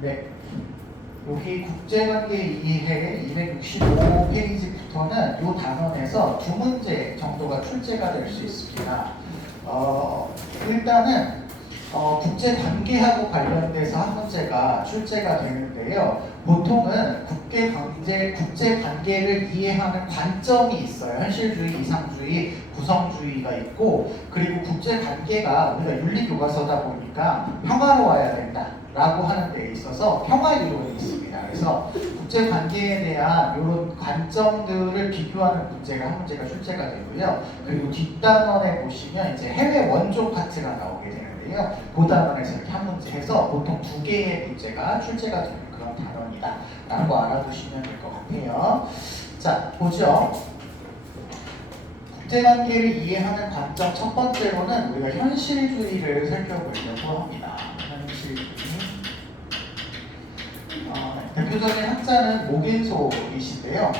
네. 여기 국제관계 이해 265페이지부터는 이 단원에서 두 문제 정도가 출제가 될 수 있습니다. 일단은 국제관계하고 관련돼서 한 문제가 출제가 되는데요. 보통은 국제관계를 이해하는 관점이 있어요. 현실주의, 이상주의, 구성주의가 있고, 그리고 국제관계가 우리가 윤리교과서다 보니까 평화로워야 된다라고 하는 데 있어서 평화이론이 있습니다. 그래서 국제관계에 대한 이런 관점들을 비교하는 문제가 한 문제가 출제가 되고요. 그리고 뒷단원에 보시면 이제 해외 원조 파트가 나오게 되는데요. 그 단원에서 이렇게 한 문제 해서 보통 두 개의 문제가 출제가 되는 그런 단원이다 라고 알아두시면 될 것 같아요. 자, 보죠. 국제관계를 이해하는 관점 첫 번째로는 우리가 현실주의를 살펴보려고 합니다. 현실주의. 대표적인 학자는 모겐소이신데요.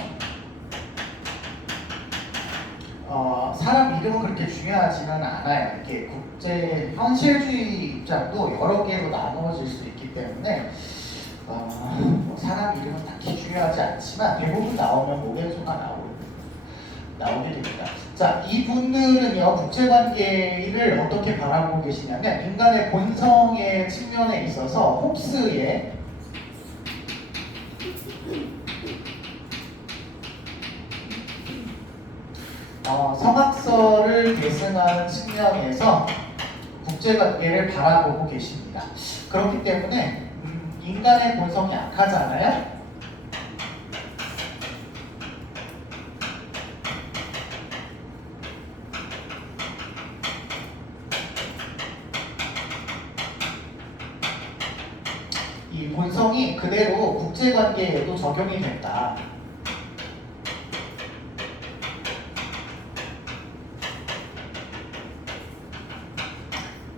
사람 이름은 그렇게 중요하지는 않아요. 이렇게 국제 현실주의 입장도 여러 개로 나누어질 수 있기 때문에 사람 이름은 딱히 중요하지 않지만 대부분 나오면 모겐소가 나오게 됩니다. 자, 이분들은요, 국제관계를 어떻게 바라보고 계시냐면 인간의 본성의 측면에 있어서 홉스의 성학설을 계승하는 측면에서 국제관계를 바라보고 계십니다. 그렇기 때문에 인간의 본성이 약하잖아요. 이 본성이 그대로 국제관계에도 적용이 된다.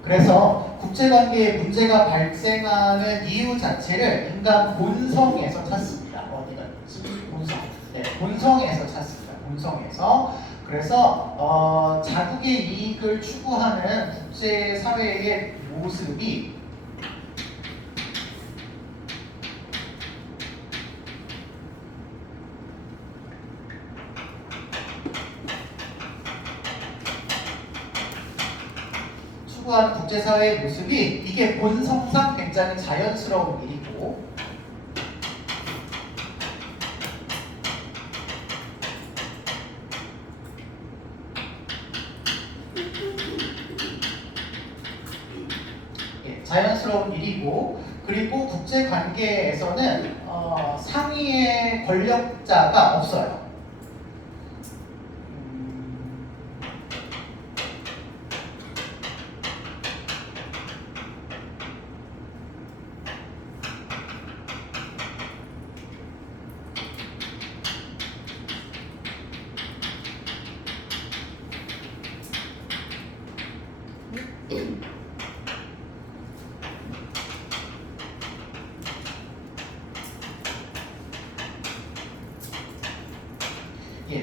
그래서 국제관계에 문제가 발생하는 이유 자체를 인간 본성에서 찾습니다. 어디가 있지? 본성. 네, 본성에서 찾습니다. 본성에서. 그래서 자국의 이익을 추구하는 국제사회의 모습이 추구하는 국제사회의 모습이 이게 본성상 굉장히 자연스러운 일이고 자연스러운 일이고 그리고 국제관계에서는 상위의 권력자가 없어요.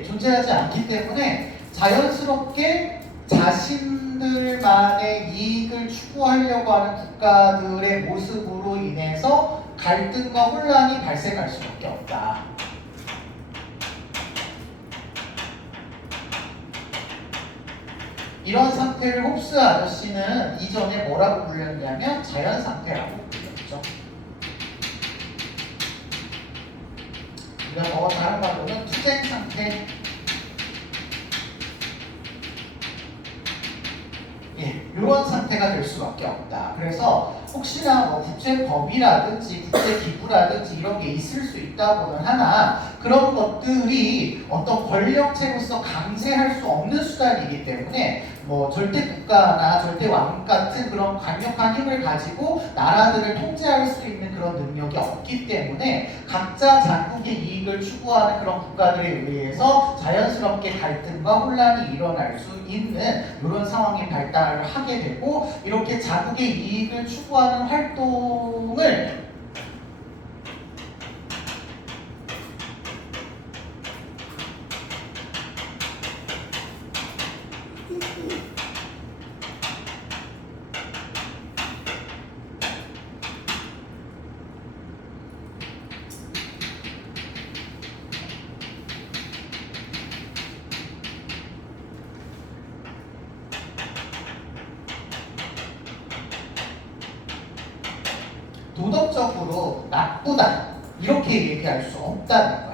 존재하지 않기 때문에 자연스럽게 자신들만의 이익을 추구하려고 하는 국가들의 모습으로 인해서 갈등과 혼란이 발생할 수밖에 없다. 이런 상태를 홉스 아저씨는 이전에 뭐라고 불렸냐면 자연상태라고 불렸죠. 우리가 더 다른 말로는 투쟁상태, 이런 상태가 될 수밖에 없다. 그래서 혹시나 뭐 국제법이라든지 국제기구라든지 이런 게 있을 수 있다고는 하나 그런 것들이 어떤 권력체로서 강제할 수 없는 수단이기 때문에 뭐 절대 국가나 절대 왕 같은 그런 강력한 힘을 가지고 나라들을 통제할 수 있는 그런 능력이 없기 때문에 각자 자국의 이익을 추구하는 그런 국가들에 의해서 자연스럽게 갈등과 혼란이 일어날 수 있는 이런 상황이 발달을 하게 되고 이렇게 자국의 이익을 추구하는 활동을 도덕적으로 나쁘다 이렇게 얘기할 수 없다는 거야.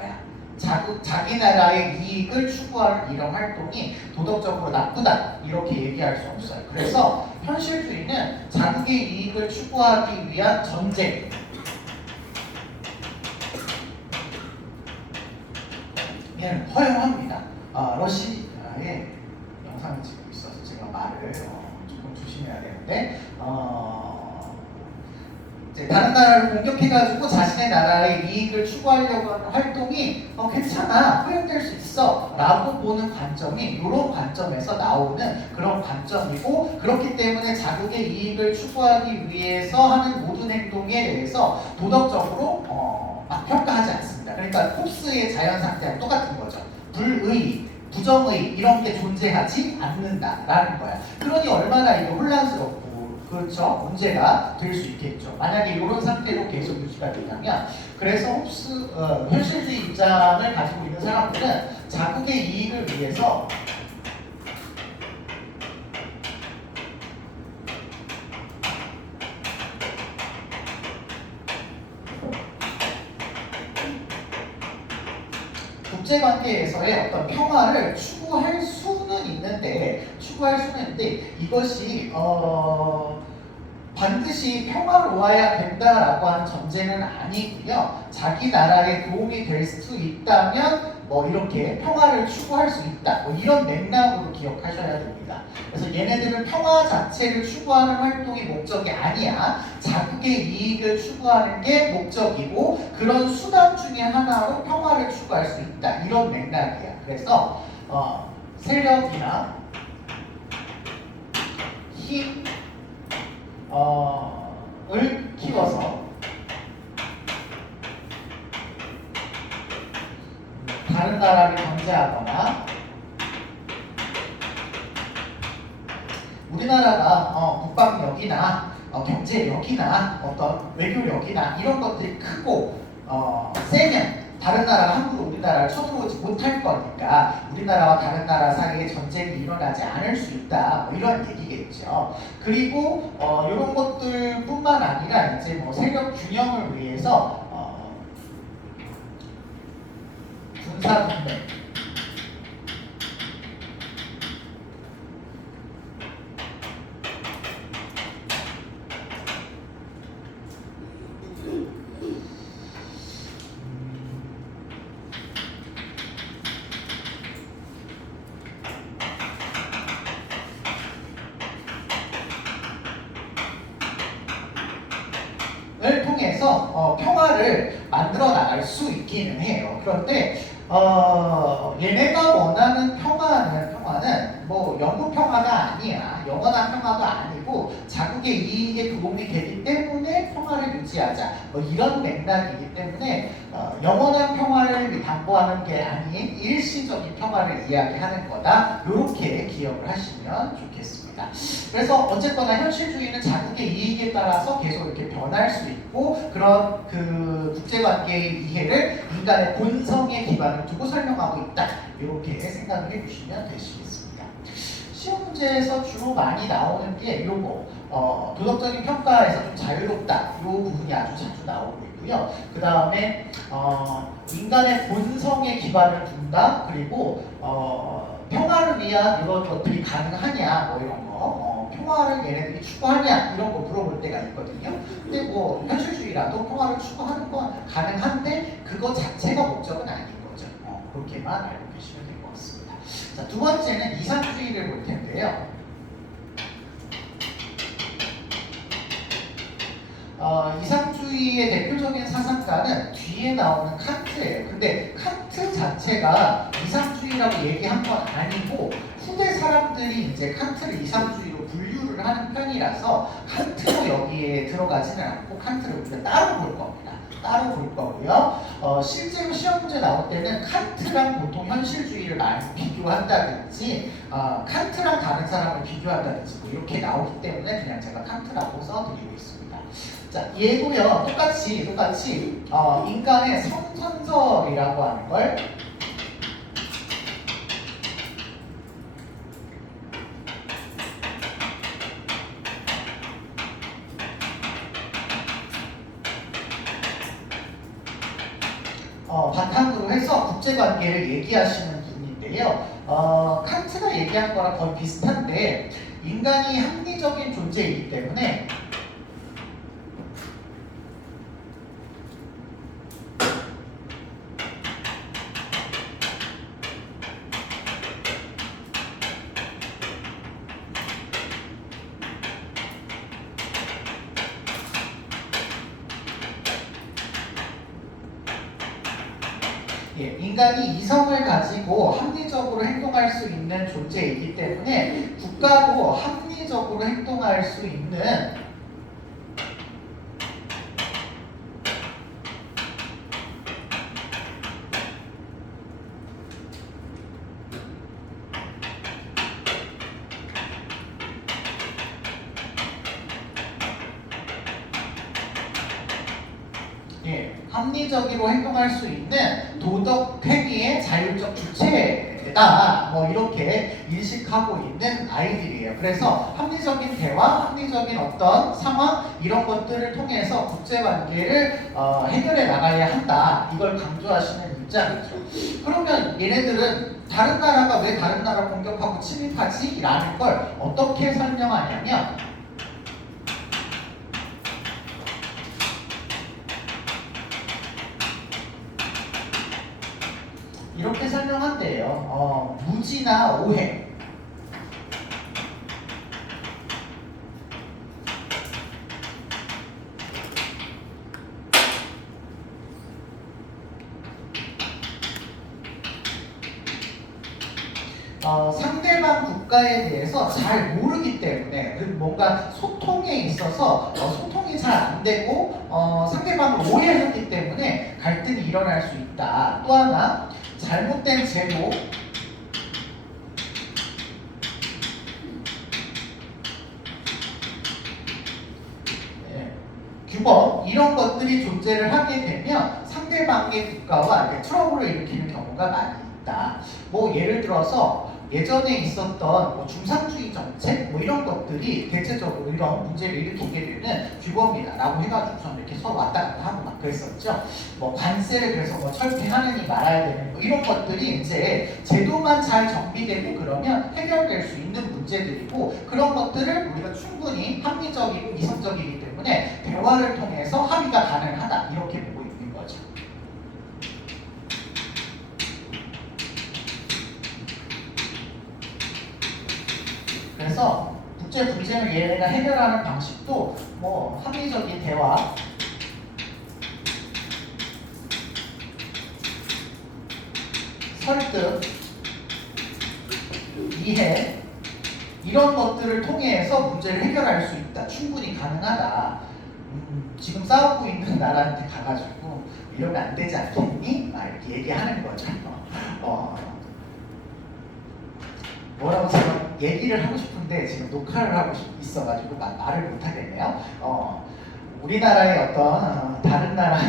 자기 나라의 이익을 추구하는 이런 활동이 도덕적으로 나쁘다 이렇게 얘기할 수 없어요. 그래서 현실주의는 자국의 이익을 추구하기 위한 전쟁, 얘는 허용합니다. 러시아의 영상을 찍고 있어서 제가 말을 조금 조심해야 되는데 이제 다른 나라를 공격해가지고 자신의 나라의 이익을 추구하려고 하는 활동이 괜찮아, 허용될 수 있어 라고 보는 관점이 이런 관점에서 나오는 그런 관점이고, 그렇기 때문에 자국의 이익을 추구하기 위해서 하는 모든 행동에 대해서 도덕적으로 막 평가하지 않습니다. 그러니까 홉스의 자연 상태랑 똑같은 거죠. 불의, 부정의 이런 게 존재하지 않는다라는 거야. 그러니 얼마나 이게 혼란스럽고 그렇죠? 문제가 될 수 있겠죠. 만약에 이런 상태로 계속 유지가 된다면, 그래서 홉스 현실주의 입장을 가지고 있는 사람들은 자국의 이익을 위해서 국제관계에서의 어떤 평화를 추구할 수는 있는데 이것이 반드시 평화로워야 된다라고 하는 전제는 아니고요. 자기 나라에 도움이 될 수 있다면 이렇게 평화를 추구할 수 있다. 이런 맥락으로 기억하셔야 됩니다. 그래서 얘네들은 평화 자체를 추구하는 활동이 목적이 아니야. 자국의 이익을 추구하는 게 목적이고, 그런 수단 중에 하나로 평화를 추구할 수 있다. 이런 맥락이야. 그래서 세력이나 힘 을 키워서 다른 나라를 견제하거나, 우리나라가 국방력이나 경제력이나 어떤 외교력이나 이런 것들이 크고 세면 다른 나라가 함부로 우리나라를 쳐들어오지 못할 거니까 우리나라와 다른 나라 사이에 전쟁이 일어나지 않을 수 있다, 이런 얘기겠죠. 그리고 이런 것들뿐만 아니라 이제 세력 균형을 위해서 군사 동맹, 을 통해서 평화를 만들어 나갈 수 있기는 해요. 그런데 얘네가 원하는 평화는 영구 평화가 아니야. 영원한 평화도 아니고 자국의 이익에 도움이 되기 때문에 평화를 유지하자, 이런 맥락이기 때문에 영원한 평화를 담보하는 게 아닌 일시적인 평화를 이야기하는 거다. 이렇게 기억을 하시면 좋겠습니다. 그래서 어쨌거나 현실주의는 자국의 이익에 따라서 계속 이렇게 변할 수 있고, 그런 그 국제관계의 이해를 인간의 본성에 기반을 두고 설명하고 있다. 이렇게 생각을 해주시면 되시겠습니다. 시험 문제에서 주로 많이 나오는 게 요거, 도덕적인 평가에서 좀 자유롭다, 이 부분이 아주 자주 나오고 있고요. 그 다음에 인간의 본성에 기반을 둔다. 그리고 평화를 위한 이런 것들이 가능하냐, 이런 거, 평화를 얘네들이 추구하냐, 이런 거 물어볼 때가 있거든요. 근데 현실주의라도 평화를 추구하는 건 가능한데 그거 자체가 목적은 아닌 거죠. 그렇게만 알고 계시면 될 것 같습니다. 자, 두 번째는 이상주의를 볼 텐데요. 이상주의의 대표적인 사상가는 뒤에 나오는 칸트예요. 근데 칸트 자체가 이상주의라고 얘기한 건 아니고, 후대 사람들이 이제 칸트를 이상주의로 분류를 하는 편이라서 칸트도 여기에 들어가지는 않고 칸트를 우리가 따로 볼 겁니다. 따로 볼 거고요. 실제로 시험 문제 나올 때는 칸트랑 보통 현실주의를 많이 비교한다든지 칸트랑 다른 사람을 비교한다든지 이렇게 나오기 때문에 그냥 제가 칸트라고 써드리고 있습니다. 자, 얘도요 똑같이 인간의 성선설이라고 하는 걸 바탕으로 해서 국제관계를 얘기하시는 분인데요. 칸트가 얘기한 거랑 거의 비슷한데 인간이 합리적인 존재이기 때문에 인간이 이성을 가지고 합리적으로 행동할 수 있는 존재이기 때문에 국가도 합리적으로 행동할 수 있는 합리적으로 행동할 수 있는 도덕 행위의 자율적 주체다. 뭐 이렇게 인식하고 있는 아이들이에요. 그래서 합리적인 대화, 합리적인 어떤 상황 이런 것들을 통해서 국제관계를 해결해 나가야 한다. 이걸 강조하시는 입장이죠. 그러면 얘네들은 다른 나라가 왜 다른 나라 공격하고 침입하지? 라는 걸 어떻게 설명하냐면 이렇게 설명한대요. 무지나 오해. 상대방 국가에 대해서 잘 모르기 때문에 뭔가 소통에 있어서 소통이 잘 안 되고 상대방을 오해했기 때문에 갈등이 일어날 수 있다. 또 하나 잘못된 제목 규범 이런 것들이 존재를 하게 되면 상대방의 국가와 이렇게 트러블을 일으키는 경우가 많이 있다. 뭐 예를 들어서 예전에 있었던 뭐 중상주의 정책 뭐 이런 것들이 대체적으로 이런 문제를 일으키게 되는 규범이다라고 해가지고 이렇게 서로 왔다 갔다 하고 막 그랬었죠. 뭐 관세를 그래서 뭐 철폐하느니 말아야 되는 뭐 이런 것들이 이제 제도만 잘 정비되고 그러면 해결될 수 있는 문제들이고 그런 것들을 우리가 충분히 합리적이고 이성적이기 때문에 대화를 통해서 합의가 가능하다 이렇게 보고 있는 거죠. 그래서 국제 분쟁을 얘네가 해결하는 방식도 뭐 합리적인 대화, 설득, 이해 이런 것들을 통해서 문제를 해결할 수 있다. 충분히 가능하다. 지금 싸우고 있는 나라한테 가가지고 이러면 안 되지 않겠니? 막 이렇게 얘기하는 거죠. 뭐라고 제가 얘기를 하고 싶은데 지금 녹화를 하고 있어가지고 말을 못 하겠네요. 우리나라의 어떤 다른 나라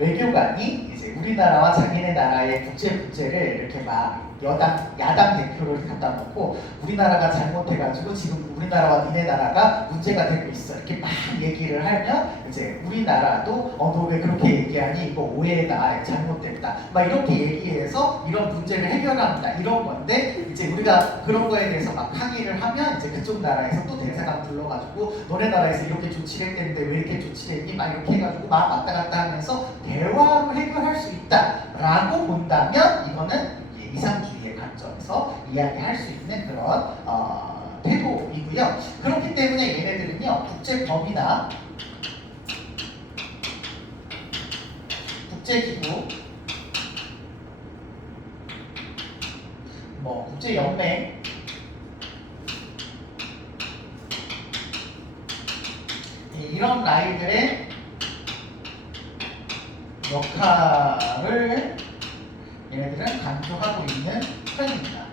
외교관이 이제 우리나라와 자기네 나라의 국제 문제를 이렇게 막 야당 대표를 갖다 놓고 우리나라가 잘못해가지고 지금 우리나라와 니네 나라가 문제가 되고 있어 이렇게 막 얘기를 하면 이제 우리나라도 너 왜 그렇게 얘기하니 이거 오해다 잘못됐다 막 이렇게 얘기해서 이런 문제를 해결합니다 이런 건데 이제 우리가 그런 거에 대해서 막 항의를 하면 이제 그쪽 나라에서 또 대사관 불러가지고 너네 나라에서 이렇게 조치를 했는데 왜 이렇게 조치를 했니 막 이렇게 해가지고 막 왔다 갔다 하면서 대화로 해결할 수 있다라고 본다면 이거는 이상주의의 관점에서 이야기할 수 있는 그런 태도이고요. 그렇기 때문에 얘네들은요 국제법이나 국제기구, 뭐 국제연맹 이런 라인들의 역할을 얘네들은 강조하고 있는 편입니다.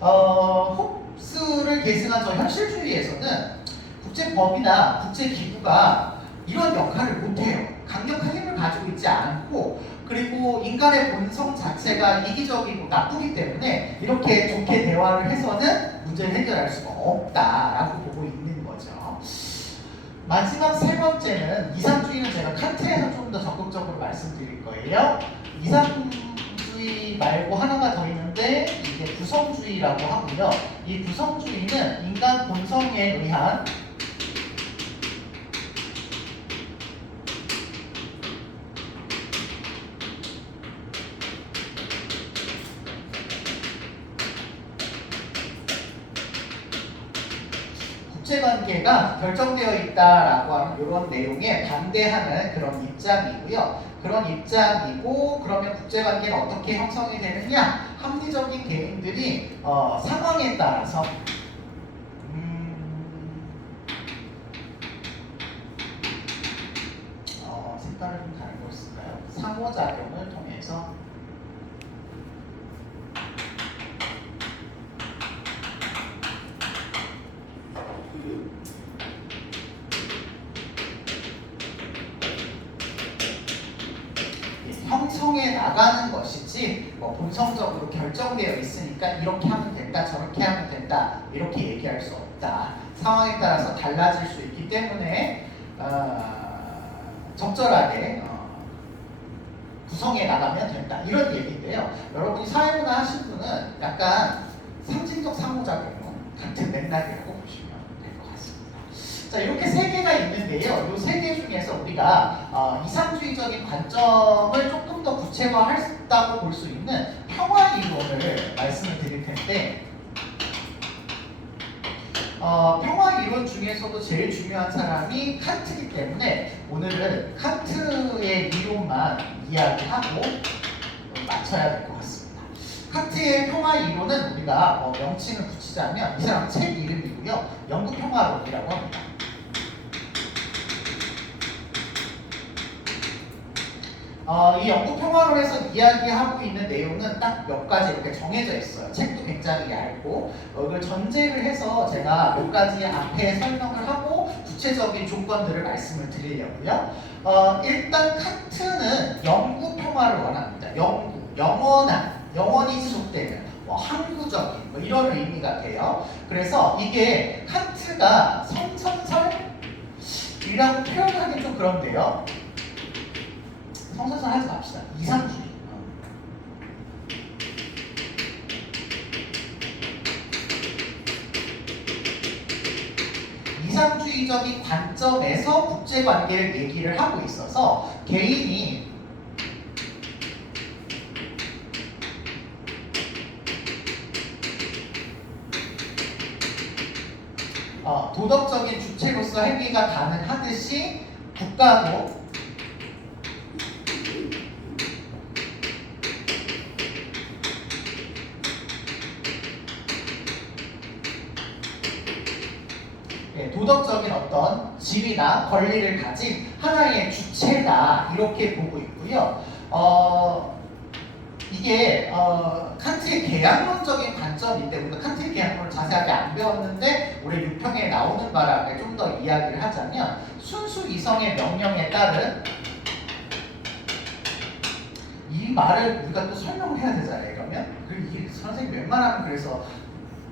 홉스를 계승한 저 현실주의에서는 국제법이나 국제기구가 이런 역할을 못해요. 강력한 힘을 가지고 있지 않고 그리고 인간의 본성 자체가 이기적이고 나쁘기 때문에 이렇게 좋게 대화를 해서는 문제를 해결할 수가 없다라고 보고 있는 거죠. 마지막 세 번째는 이상주의는 제가 칸트에서 좀 더 적극적으로 말씀드릴 거예요. 이상주의 말고 하나가 더 있는데 이게 구성주의라고 하고요. 이 구성주의는 인간 본성에 의한 국제관계가 결정되어 있다라고 하는 이런 내용에 반대하는 그런 입장이고요. 그런 입장이고 그러면 국제관계는 어떻게 형성이 되느냐? 합리적인 개인들이 상황에 따라서 색깔을 좀 다른 걸 쓸까요? 상호작용을 통해서 형성해 나가는 것이지 뭐 본성적으로 결정되어 있으니까 이렇게 하면 된다 저렇게 하면 된다 이렇게 얘기할 수 없다. 상황에 따라서 달라질 수 있기 때문에 적절하게 구성해 나가면 된다 이런 얘기인데요. 여러분이 사회문화 하신 분은 약간 상징적 상호작용 같은 맥락이라고 보시면 될 것 같습니다. 자, 이렇게 세 개가 있는데요. 이 세 개 중에서 우리가 이상주의적인 관점을 조금 더 구체화했다고 볼 수 있는 평화 이론을 말씀을 드릴 텐데, 평화 이론 중에서도 제일 중요한 사람이 칸트이기 때문에 오늘은 칸트의 이론만 이야기하고 맞춰야 될 것 같습니다. 칸트의 평화 이론은 우리가 명칭을 붙이자면 이 사람 책 이름이고요. 영국 평화론이라고 합니다. 이 영국 평화론에서 이야기하고 있는 내용은 딱 몇 가지 이렇게 정해져 있어요. 책도 굉장히 얇고 이걸 전제를 해서 제가 몇 가지 앞에 설명을 하고 구체적인 조건들을 말씀을 드리려고요. 일단 칸트는 영구 평화를 원합니다. 영구, 영원한, 영원히 지속되는 항구적인 이런 의미가 돼요. 그래서 이게 칸트가 성선설이라고 표현하기 좀 그런데요. 성선설 하지 맙시다. 이상주의. 이상주의적인 관점에서 국제관계를 얘기를 하고 있어서 개인이 도덕적인 주체로서 행위가 가능하듯이 국가도 도덕적인 어떤 지위나 권리를 가진 하나의 주체다 이렇게 보고 있고요. 이게 칸트의 계약론적인 관점인데 우리가 칸트의 계약론을 자세하게 안 배웠는데 올해 6평에 나오는 바람에 좀 더 이야기를 하자면 순수 이성의 명령에 따른 이 말을 우리가 또 설명을 해야 되잖아요. 그러면 이게 선생님 웬만하면 그래서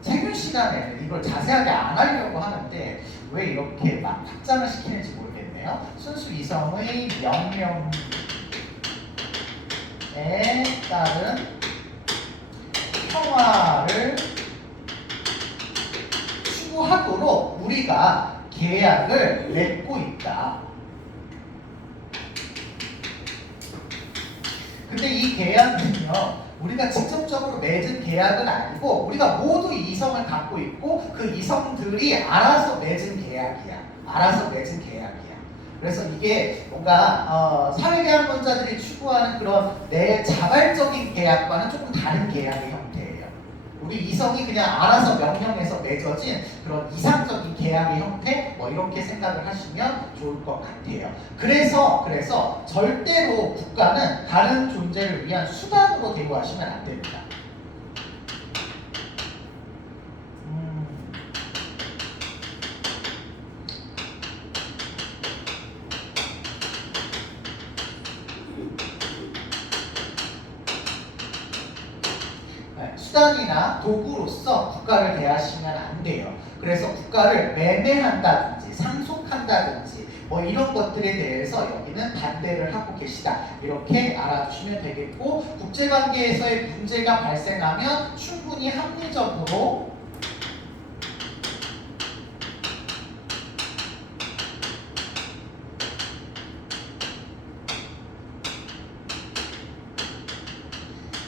세균 시간에 이걸 자세하게 안 하려고 하는데 왜 이렇게 막 확장을 시키는지 모르겠네요. 순수 이성의 명령에 따른 평화를 추구하도록 우리가 계약을 맺고 있다. 근데 이 계약은요, 우리가 직접적으로 맺은 계약은 아니고 우리가 모두 이성을 갖고 있고 그 이성들이 알아서 맺은 계약이야. 알아서 맺은 계약이야. 그래서 이게 뭔가 사회계약론자들이 추구하는 그런 내 자발적인 계약과는 조금 다른 계약의 형태예요. 우리 이성이 그냥 알아서 명령해서 맺어진 그런 이상적인 계약의 형태 이렇게 생각을 하시면 좋을 것 같아요. 그래서 절대로 국가는 다른 존재를 위한 수단으로 대우하시면 안 됩니다. 수단이나 도구로서 국가를 대하시면 안 돼요. 그래서 국가를 매매한다든지 상속한다든지 뭐 이런 것들에 대해서 여기는 반대를 하고 계시다. 이렇게 알아주시면 되겠고, 국제관계에서의 문제가 발생하면 충분히 합리적으로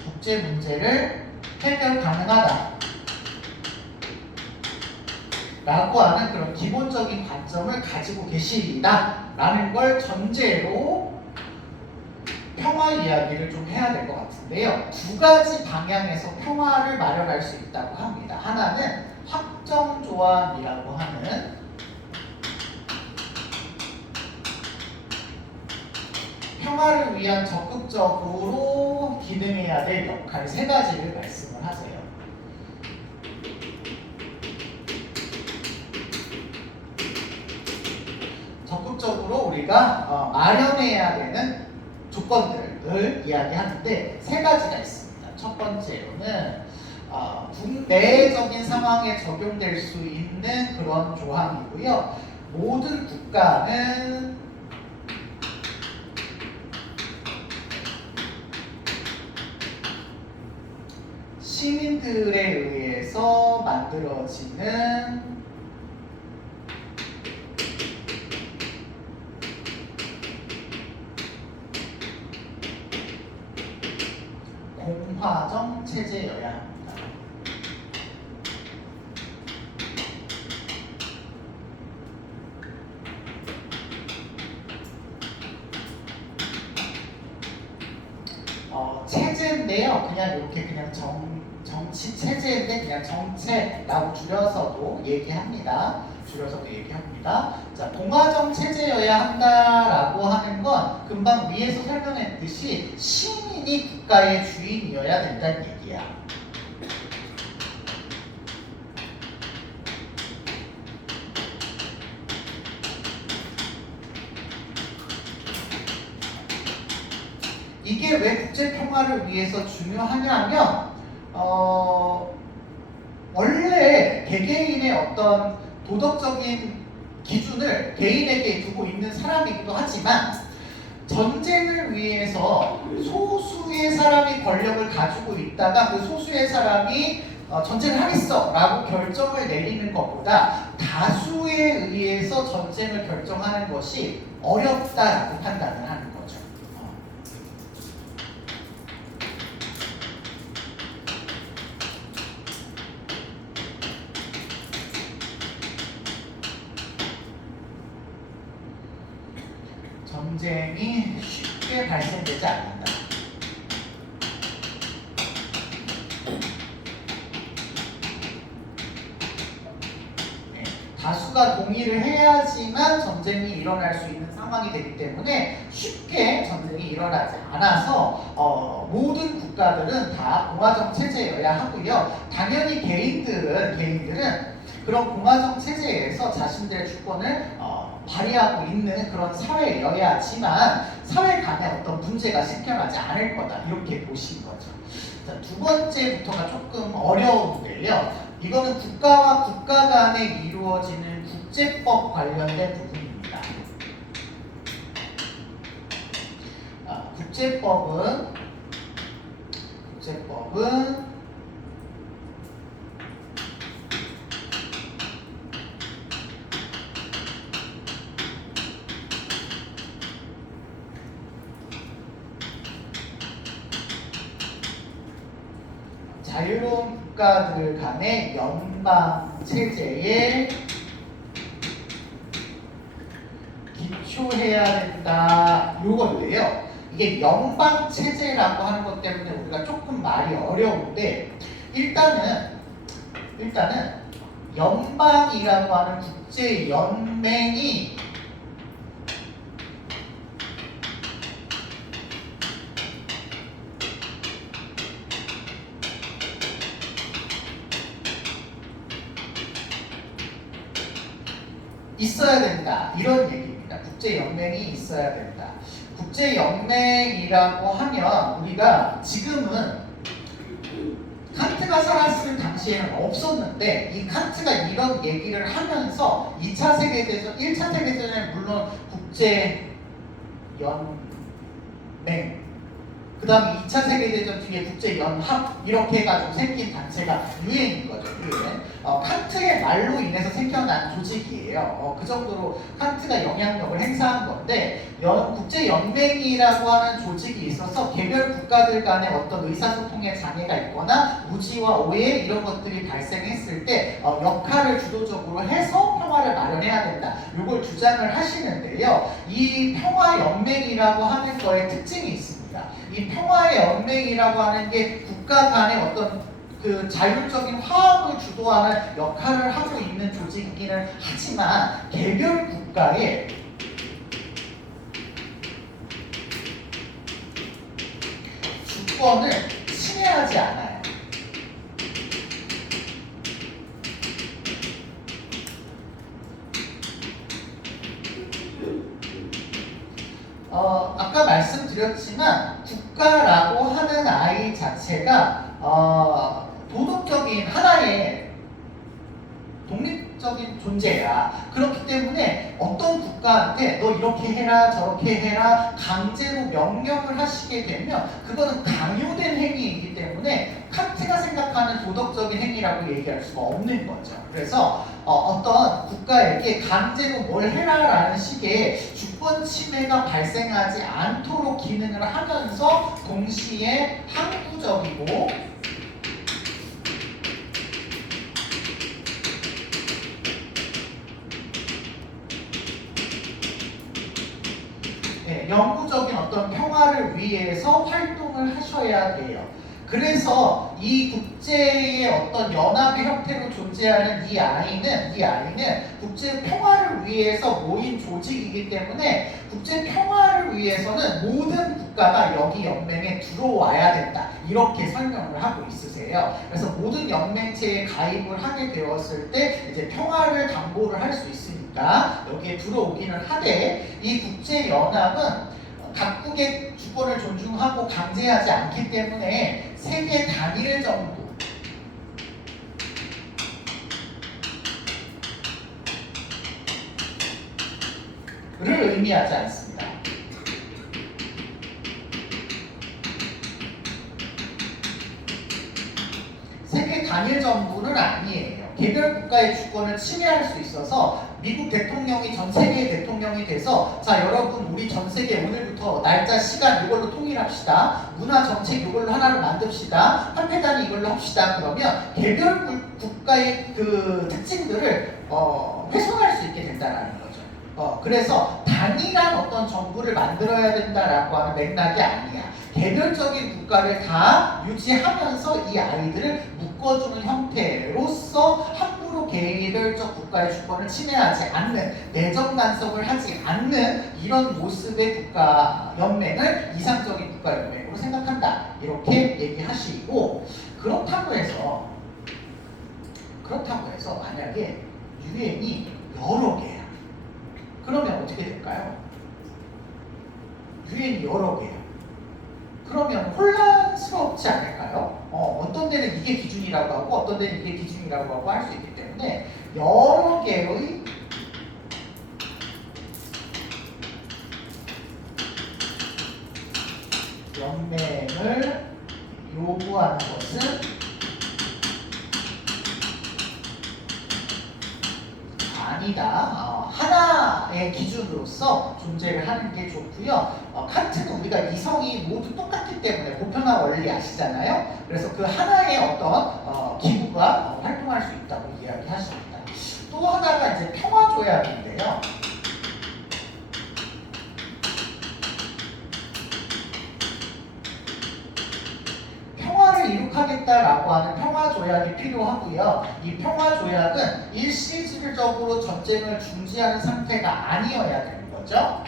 국제 문제를 해결 가능하다 라고 하는 그런 기본적인 관점을 가지고 계시다 라는 걸 전제로 평화 이야기를 좀 해야 될 것 같은데요. 두 가지 방향에서 평화를 마련할 수 있다고 합니다. 하나는 확정조항이라고 하는 평화를 위한 적극적으로 기능해야 될 역할 세 가지를 말씀을 하세요. 적극적으로 우리가 마련해야 되는 조건들을 이야기하는데 세 가지가 있습니다. 첫 번째로는 국내적인 상황에 적용될 수 있는 그런 조항이고요. 모든 국가는 시민들에 의해서 만들어지는 공화정 체제여야 합니다. 체제인데요. 그냥 이렇게 그냥 정치 체제인데 그냥 정체라고 줄여서도 얘기합니다. 자, 공화정 체제여야 한다라고 하는 건 금방 위에서 설명했듯이 시민이 국가의 주인이어야 된다는 얘기야. 이게 왜 국제 평화를 위해서 중요하냐면 원래 개개인의 어떤 도덕적인 기준을 개인에게 두고 있는 사람이기도 하지만 전쟁을 위해서 소수의 사람이 권력을 가지고 있다가 그 소수의 사람이 전쟁을 하겠어 라고 결정을 내리는 것보다 다수에 의해서 전쟁을 결정하는 것이 어렵다라고 판단을 하는 거죠. 전쟁이 쉽게 발생되지 않는다. 네, 다수가 동의를 해야지만 전쟁이 일어날 수 있는 상황이 되기 때문에 쉽게 전쟁이 일어나지 않아서 모든 국가들은 다 공화정 체제여야 하고요. 당연히 개인들은 그런 공화정 체제에서 자신들의 주권을 발휘하고 있는 그런 사회여야지만 사회 간에 어떤 문제가 생겨나지 않을 거다 이렇게 보신 거죠. 자, 두 번째부터가 조금 어려운데요. 이거는 국가와 국가 간에 이루어지는 국제법 관련된 부분입니다. 국제법은 자유로운 국가들 간의 연방 체제에 기초해야 된다 요건데요. 이게 연방 체제라고 하는 것 때문에 우리가 조금 말이 어려운데 일단은 연방이라고 하는 국제 연맹이 있어야 된다 이런 얘기입니다. 국제연맹이 있어야 된다. 국제연맹이라고 하면 우리가 지금은 칸트가 살았을 당시에는 없었는데 이 칸트가 이런 얘기를 하면서 2차 세계대전, 1차 세계대전에 물론 국제 연맹, 그 다음에 2차 세계대전 뒤에 국제연합 이렇게 해가지고 생긴 단체가 유엔인 거죠. 유엔. 칸트의 말로 인해서 생겨난 조직이에요. 그 정도로 칸트가 영향력을 행사한 건데 국제연맹이라고 하는 조직이 있어서 개별 국가들 간의 어떤 의사소통에 장애가 있거나 무지와 오해 이런 것들이 발생했을 때 역할을 주도적으로 해서 평화를 마련해야 된다. 이걸 주장을 하시는데요. 이 평화연맹이라고 하는 거에 특징이 있습니다. 이 평화의 연맹이라고 하는 게 국가 간의 어떤 그 자율적인 화합을 주도하는 역할을 하고 있는 조직이기는 하지만 개별 국가의 주권을 침해하지 않아요. 아까 말씀드렸지만 국가라고 하는 아이 자체가 도덕적인 하나의 독립적인 존재야. 그렇기 때문에 어떤 국가한테 너 이렇게 해라 저렇게 해라 강제로 명령을 하시게 되면 그거는 강요된 행위이기 때문에 칸트가 생각하는 도덕적인 행위라고 얘기할 수가 없는 거죠. 그래서 어떤 국가에게 강제로 뭘 해라라는 식의 주권 침해가 발생하지 않도록 기능을 하면서 동시에 항구적이고 영구적인 어떤 평화를 위해서 활동을 하셔야 돼요. 그래서 이 국제의 어떤 연합의 형태로 존재하는 이 아이는 국제 평화를 위해서 모인 조직이기 때문에 국제 평화를 위해서는 모든 국가가 여기 연맹에 들어와야 된다. 이렇게 설명을 하고 있으세요. 그래서 모든 연맹체에 가입을 하게 되었을 때 이제 평화를 담보를 할 수 있으니까 여기에 들어오기는 하되 이 국제 연합은 각국의 주권을 존중하고 강제하지 않기 때문에 세계 단일 정도를 의미하지 않습니다. 세계 단일 정부는 아니에요. 개별 국가의 주권을 침해할 수 있어서 미국 대통령이 전 세계의 대통령이 돼서 자 여러분 우리 전 세계 오늘부터 날짜 시간 이걸로 통일합시다. 문화 정책 이걸로 하나로 만듭시다. 화폐 단위 이걸로 합시다. 그러면 개별 국가의 그 특징들을 훼손할 수 있게 된다는 거죠. 그래서 단일한 어떤 정부를 만들어야 된다라고 하는 맥락이 아니야. 개별적인 국가를 다 유지하면서 이 아이들을 묶어주는 형태로서 함부로 개별적 국가의 주권을 침해하지 않는 내정 간섭을 하지 않는 이런 모습의 국가 연맹을 이상적인 국가 연맹으로 생각한다. 이렇게 얘기하시고 그렇다고 해서 만약에 유엔이 여러 개야. 그러면 어떻게 될까요? 유엔이 여러 개야. 그러면 혼란스럽지 않을까요? 어떤 데는 이게 기준이라고 하고 어떤 데는 이게 기준이라고 하고 할 수 있기 때문에 여러 개의 연맹을 요구하는 것은 아니다. 하나의 기준으로서 존재를 하는 게 좋고요. 칸트는 우리가 이성이 모두 똑같기 때문에 보편화 원리 아시잖아요. 그래서 그 하나의 어떤 기구가 활동할 수 있다고 이야기하십니다. 또 하나가 이제 평화조약인데요. 평화를 이룩하겠다라고 하는 평화조약이 필요하고요. 이 평화조약은 일시적으로 전쟁을 중지하는 상태가 아니어야 되는 거죠.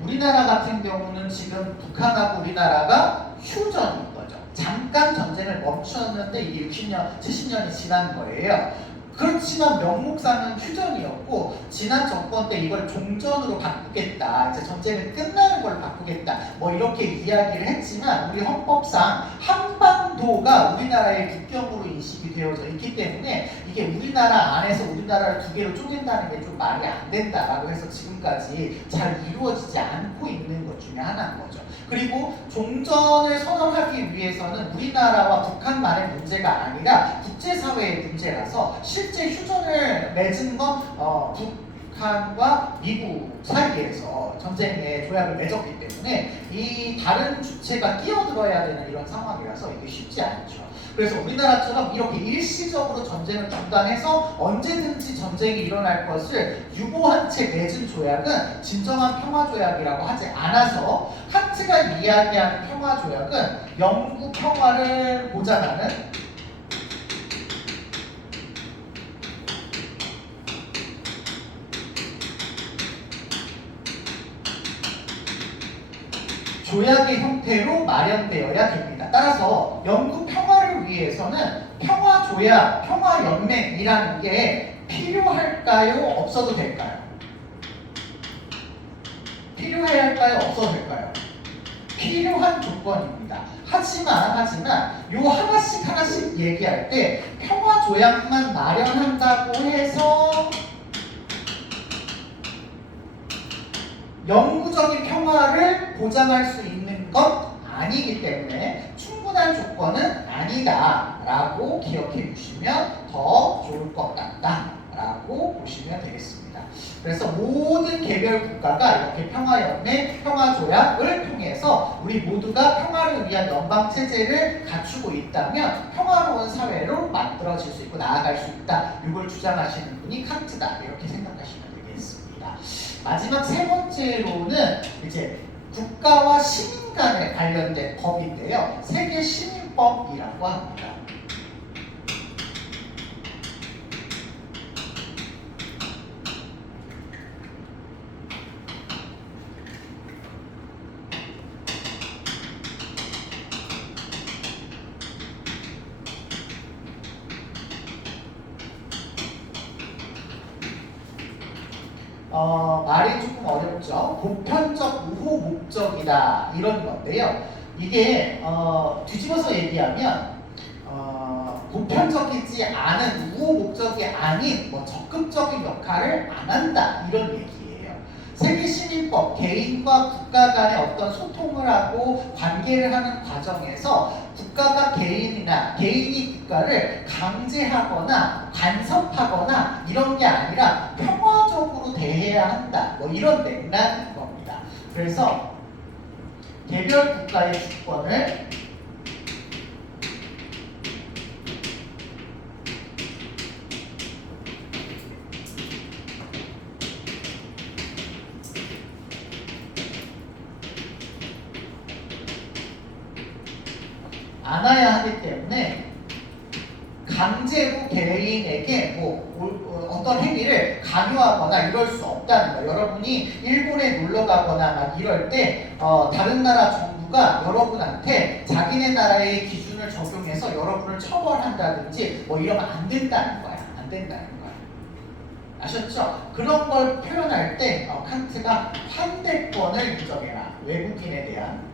우리나라 같은 경우는 지금 북한하고 우리나라가 휴전인 거죠. 잠깐 전쟁을 멈추었는데 이게 60년, 70년이 지난 거예요. 그렇지만 명목상은 휴전이었고 지난 정권 때 이걸 종전으로 바꾸겠다, 이제 전쟁은 끝나는 걸 바꾸겠다, 뭐 이렇게 이야기를 했지만 우리 헌법상 한반도가 우리나라의 국경으로 인식이 되어져 있기 때문에 이게 우리나라 안에서 우리나라를 두 개로 쪼갠다는 게 좀 말이 안 된다라고 해서 지금까지 잘 이루어지지 않고 있는 것 중에 하나인 거죠. 그리고 종전을 선언하기 위해서는 우리나라와 북한만의 문제가 아니라 국제사회의 문제라서 실제 휴전을 맺은 건 북한과 미국 사이에서 전쟁의 조약을 맺었기 때문에 이 다른 주체가 끼어들어야 되는 이런 상황이라서 이게 쉽지 않죠. 그래서 우리나라처럼 이렇게 일시적으로 전쟁을 중단해서 언제든지 전쟁이 일어날 것을 유보한 채 맺은 조약은 진정한 평화조약이라고 하지 않아서 칸트가 이야기하는 평화조약은 영구 평화를 보장하는 조약의 형태로 마련되어야 됩니다. 따라서 영구 평화를 위해서는 평화조약, 평화연맹이라는 게 필요할까요? 없어도 될까요? 필요해야 할까요? 없어도 될까요? 필요한 조건입니다. 하지만 요 하나씩 얘기할 때 평화조약만 마련한다고 해서 영구적인 평화를 보장할 수 있는 것 아니기 때문에 충분한 조건은 아니다라고 기억해 주시면 더 좋을 것 같다라고 보시면 되겠습니다. 그래서 모든 개별 국가가 이렇게 평화연맹, 평화조약을 통해서 우리 모두가 평화를 위한 연방체제를 갖추고 있다면 평화로운 사회로 만들어질 수 있고 나아갈 수 있다. 이걸 주장하시는 분이 칸트다. 이렇게 생각하시면 되겠습니다. 마지막 세 번째로는 이제 국가와 시민 간에 관련된 법인데요. 세계 시민법이라고 합니다. 말이 조금 어렵죠. 보편적 우호 목적이다 이런 건데요. 이게 뒤집어서 얘기하면 보편적이지 않은 우호 목적이 아닌 뭐 적극적인 역할을 안 한다 이런 얘기예요. 세계 시민법, 개인과 국가 간의 어떤 소통을 하고 관계를 하는 과정에서 국가가 개인이나 개인이 국가를 강제하거나 간섭하거나 이런 게 아니라 평화적으로 대해야 한다. 뭐 이런 맥락인 겁니다. 그래서 개별 국가의 주권을 안아야 하기 때문에 강제로 개인에게 뭐 어떤 행위를 강요하거나 이럴 수 없다는 거예요. 여러분이 일본에 놀러 가거나 막 이럴 때 다른 나라 정부가 여러분한테 자기네 나라의 기준을 적용해서 여러분을 처벌한다든지 뭐 이러면 안 된다는 거야. 안 된다는 거야. 아셨죠? 그런 걸 표현할 때 칸트가 환대권을 인정해라. 외국인에 대한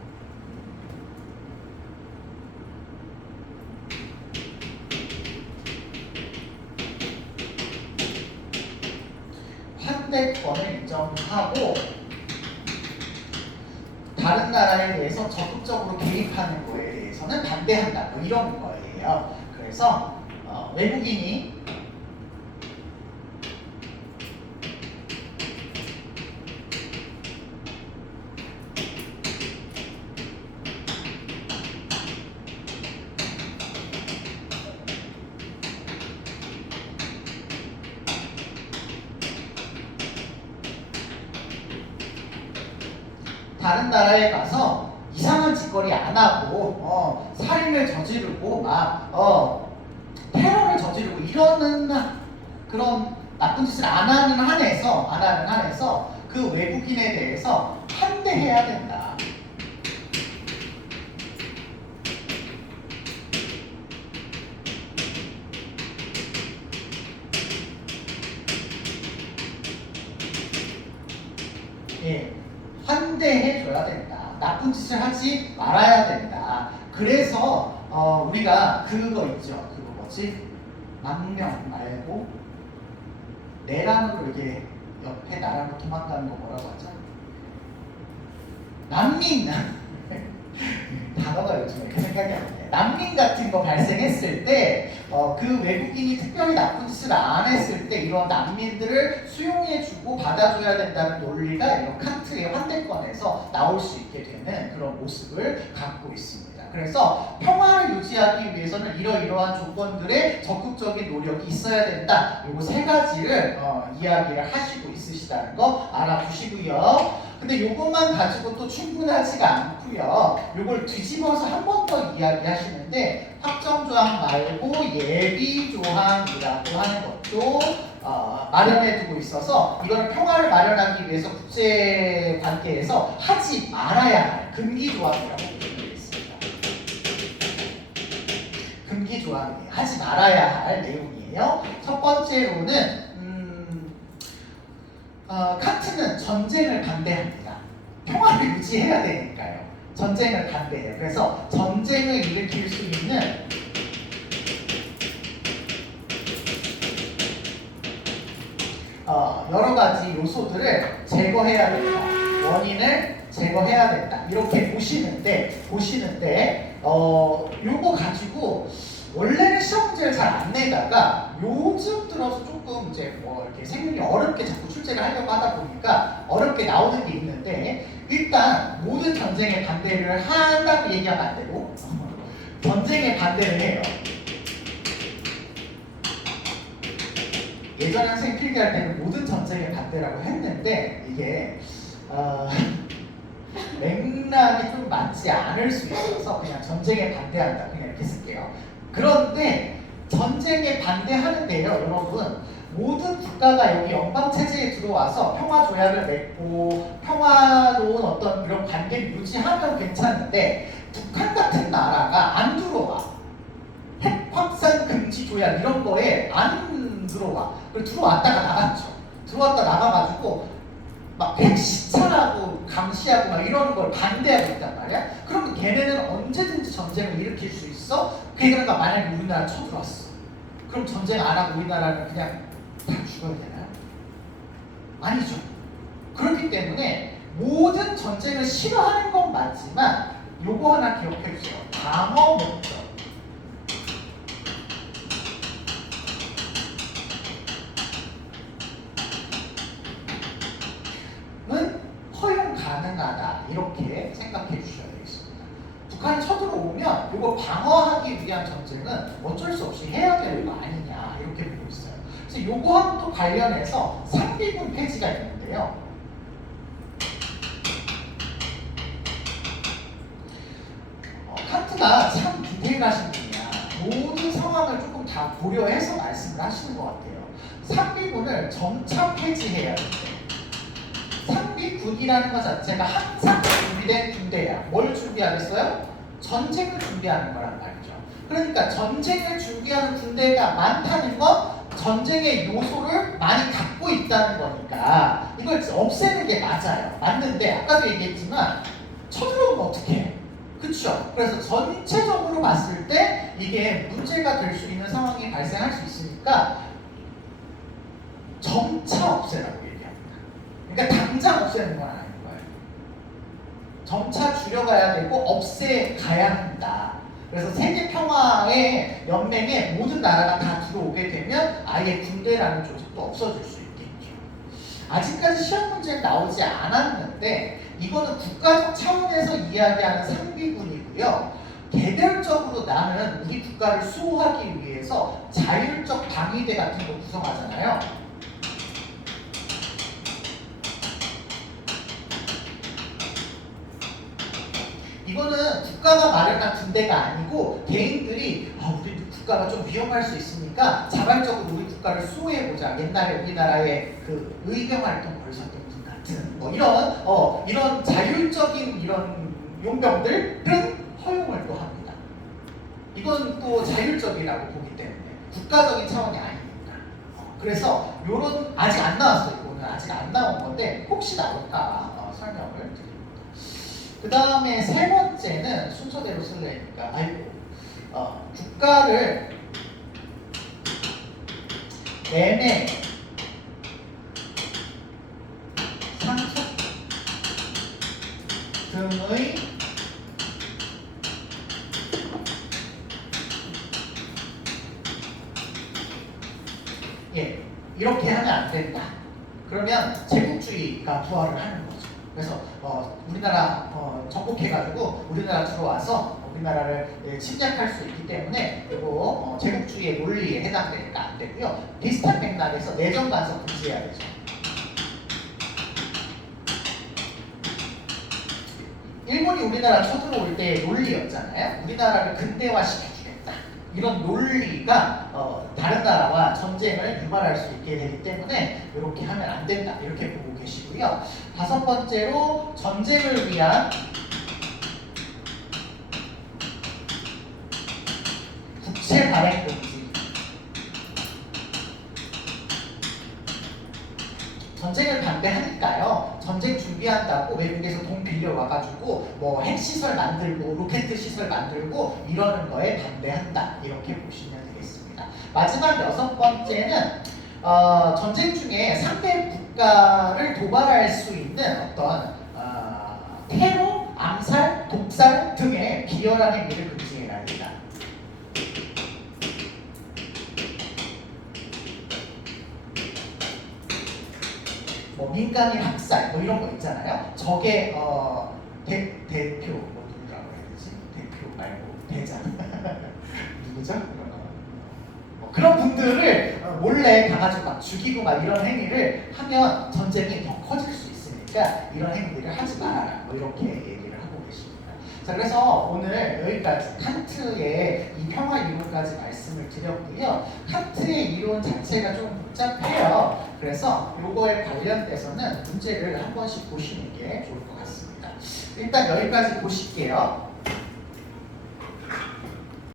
환대권을 인정하고 다른 나라에 대해서 적극적으로 개입하는 거에 대해서는 반대한다. 뭐 이런 거예요. 그래서 외국인이 다른 나라에 가서 이상한 짓거리 안 하고 살인을 저지르고 막 테러를 저지르고 이러는 그런 나쁜 짓을 안 하는 한에서 그 외국인에 대해서 환대해야 된다. 환대해줘야 된다. 나쁜 짓을 하지 말아야 된다. 그래서 우리가 그거 있죠. 그거 뭐지? 망명 말고 내란으로 이렇게 옆에 나라로 도망가는 거 뭐라고 하죠? 난민! 단어가 요즘 이렇게 생각이 안 나요. 난민 같은 거 발생했을 때 그 외국인이 특별히 나쁜 짓을 안 했을 때 이런 난민들을 수용해주고 받아줘야 된다는 논리가 이런 칸트의 환대권에서 나올 수 있게 되는 그런 모습을 갖고 있습니다. 그래서 평화를 유지하기 위해서는 이러이러한 조건들의 적극적인 노력이 있어야 된다. 요거 세 가지를 이야기를 하시고 있으시다는 거 알아두시고요. 근데 요것만 가지고 또 충분하지가 않고요. 요걸 뒤집어서 한 번 더 이야기하시는데 확정조항 말고 예비조항이라고 하는 것도 마련해두고 있어서 이거는 평화를 마련하기 위해서 국제관계에서 하지 말아야 할 금기조항이라고 되어 있습니다. 금기조항이에요. 하지 말아야 할 내용이에요. 첫 번째로는 칸트는 전쟁을 반대합니다. 평화를 유지해야 되니까요. 전쟁을 반대해요. 그래서 전쟁을 일으킬 수 있는 여러 가지 요소들을 제거해야 된다. 원인을 제거해야 된다. 이렇게 보시는데 요거 가지고 원래는 시험 문제를 잘 안 내다가 요즘 들어서 조금 이제 뭐 이렇게 생각이 어렵게 자꾸 출제를 하려고 하다 보니까 어렵게 나오는 게 있는데 일단 모든 전쟁에 반대를 한다고 얘기하면 안 되고 전쟁에 반대를 해요. 예전 학생 필기할 때는 모든 전쟁에 반대라고 했는데 이게 맥락이 좀 맞지 않을 수 있어서 그냥 전쟁에 반대한다 그냥 이렇게 쓸게요. 그런데 전쟁에 반대하는데요, 여러분. 모든 국가가 여기 연방체제에 들어와서 평화조약을 맺고 평화로운 어떤 이런 관계를 유지하면 괜찮은데 북한 같은 나라가 안 들어와. 핵 확산 금지 조약 이런 거에 안 들어와. 그리고 들어왔다가 나갔죠. 들어왔다 나가가지고 막 핵 시찰하고 감시하고 막 이러는 걸 반대하고 있단 말이야. 그러면 걔네는 언제든지 전쟁을 일으킬 수 있어. 그러니까 만약에 우리나라 쳐들어왔어. 그럼 전쟁 안 하고 우리나라는 그냥 다 죽어야 되나요? 아니죠. 그렇기 때문에 모든 전쟁을 싫어하는 건 맞지만 요거 하나 기억해 주세요. 방어 목적. 허용 가능하다 이렇게 생각해 주셔야 되겠습니다. 북한이 쳐들어오면 이거 방어하기 위한 전쟁은 어쩔 수 없이 해야 되는 거 아니냐 이렇게 보고 있어요. 그래서 요거하고 또 관련해서 상비군 폐지가 있는데요. 칸트가 참 디테일하신 분이야. 모든 상황을 조금 다 고려해서 말씀을 하시는 것 같아요. 상비군을 점차 폐지해야 돼요. 상비군이라는 것 자체가 항상 준비된 군대야. 뭘 준비하겠어요? 전쟁을 준비하는 거란 말이죠. 그러니까 전쟁을 준비하는 군대가 많다는 건 전쟁의 요소를 많이 갖고 있다는 거니까 이걸 없애는 게 맞아요. 맞는데 아까도 얘기했지만 쳐들어오면 어떻게 해? 그쵸? 그래서 전체적으로 봤을 때 이게 문제가 될 수 있는 상황이 발생할 수 있으니까 점차 없애라고 그러니까 당장 없애는 건 아닌 거예요. 점차 줄여가야 되고 없애가야 한다. 그래서 세계평화의 연맹에 모든 나라가 다 들어오게 되면 아예 군대라는 조직도 없어질 수 있겠죠. 아직까지 시험 문제는 나오지 않았는데 이거는 국가적 차원에서 이야기하는 상비군이고요. 개별적으로 나는 우리 국가를 수호하기 위해서 자율적 방위대 같은 거 구성하잖아요. 이거는 국가가 마련한 군대가 아니고 개인들이 우리 국가가 좀 위험할 수 있으니까 자발적으로 우리 국가를 수호해보자. 옛날에 우리나라의 그 의병 활동 벌였던 분 같은 뭐 이런 자율적인 이런 용병들은 허용을 또 합니다. 이건 또 자율적이라고 보기 때문에 국가적인 차원이 아니니까. 그래서 요런 아직 안 나왔어요. 이거는 아직 안 나온 건데 혹시 나올까 설명을 드립니다. 그 다음에 세 번째는 순서대로 쓸래니까 국가를 매매 상속 등의 이렇게 하면 안 된다. 그러면 제국주의가 부활을 하는 거죠. 그래서 우리나라 정복해가지고 우리나라 들어와서 우리나라를 침략할 수 있기 때문에 그리고 제국주의의 논리에 해당되니까 안 되고요. 비슷한 맥락에서 내정 간섭 금지해야 되죠. 일본이 우리나라 쳐들어올 때의 논리였잖아요. 우리나라를 근대화시켜주겠다. 이런 논리가 다른 나라와 전쟁을 유발할 수 있게 되기 때문에 이렇게 하면 안 된다. 이렇게 보고 계시고요. 다섯 번째로 전쟁을 위한 국채 발행 금지. 전쟁을 반대하니까요. 전쟁 준비한다고 외국에서 돈 빌려와가지고 뭐 핵시설 만들고 로켓 시설 만들고 이러는 거에 반대한다. 이렇게 보시면 되겠습니다. 마지막 여섯 번째는 전쟁 중에 상대 국가를 도발할 수 있는 어떤 테러, 암살, 독살 등의 비열한 행위를 금지해야 합니다. 민간인 학살 이런 거 있잖아요. 저게 대표 누구라고 해야 되지? 대표 말고 대장 누구죠? 그런 분들을 몰래 가가지고 막 죽이고 막 이런 행위를 하면 전쟁이 더 커질 수 있으니까 이런 행위들을 하지 말아라. 이렇게 얘기를 하고 계십니다. 자, 그래서 오늘 여기까지 칸트의 이 평화 이론까지 말씀을 드렸고요. 칸트의 이론 자체가 좀 복잡해요. 그래서 요거에 관련돼서는 문제를 한 번씩 보시는 게 좋을 것 같습니다. 일단 여기까지 보실게요.